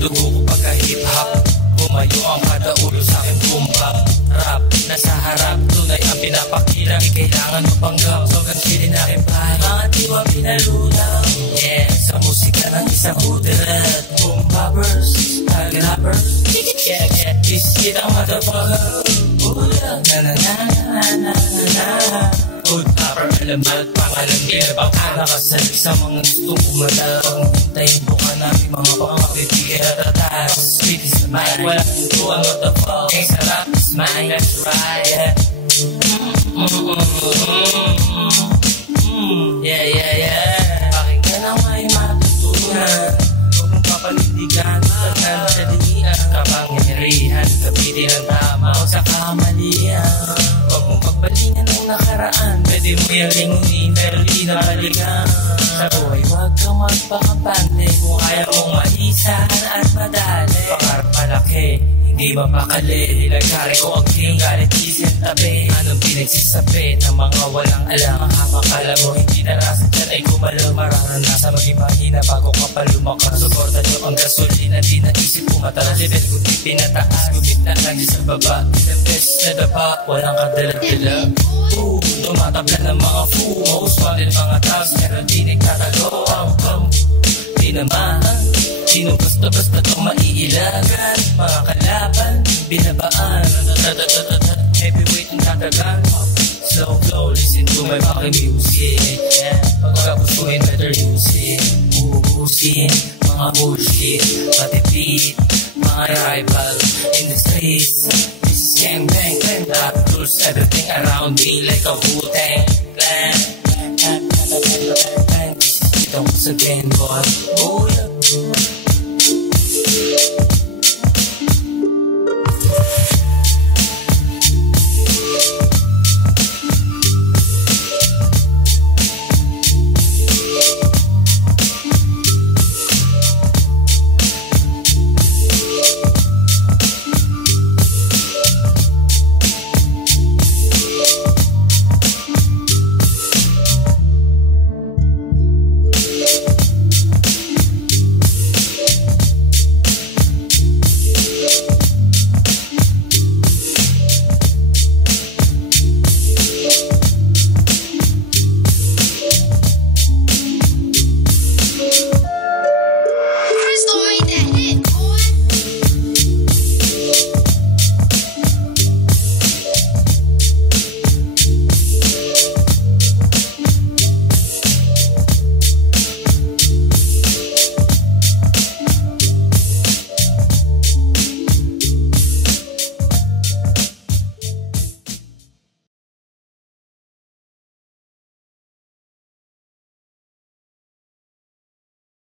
dugo ko pagka hip-hop. Bumayo ang kada ulo sa akin bumbap. Rap, nasa harap, tunay ang pinapakita. Di kailangan mapanggap, so gansilin na rin pa. Mga diwa pinalulaw. Yeah, sa musika ng isang uderat. Boom boppers, target rappers. Yeah, yeah, this shit ang motherfucker. Na na na na na na na. Good rapper, alamat, pangalan nila. Nakasalik sa mga gustong kumalaw. Hintayin ko ka namin mga pangkapibigay at atas. Sweet is mine, walang hintuan, what the fuck. Ang sarap is mine, that's right, yeah. Yeah, yeah, yeah. Pakinggan ang may matutunan. Huwag mong papanindigan, tagal sa dinian. Kapangyarihan, kapitin ang tama o sa kamalian. Huwag mong pagbalingan ng nakaraan. Pwede mo yung lingunin pero di nabalikan. Sa buhay huwag kang magpakampante. Kung kaya mong maisahan at madali. Pangarap malaki, hindi mapakali. Ilagari ko ang king, galit isip tabi. Anong pinagsisabi ng mga walang alam? Makakala mo hindi narasan dyan ay kumalang. Mararanasan maging mahina bago ka pa lumakas. Suporta nyo ang gasolina, di naisip kumataas. Level kung di pinataas, gumit na lang di sa baba. The best na dapa, walang kadala-dala. Tumatabla ng mga fool, most wanted mga tags. Pero di nagtatago ang pang. Di naman, sino basta-basta itong maiilagan. Mga kalaban, binabaan. Heavyweight ang tatagan. Slow, slow, listen to my fucking music. Pagka gustuhin, better use it. Ubusin, mga bullshit. Matipid, mga rival in the streets. This is gangbang, rap tools, everything around me like a Wu-Tang Clan. Ito ko sa boy. Oh yeah.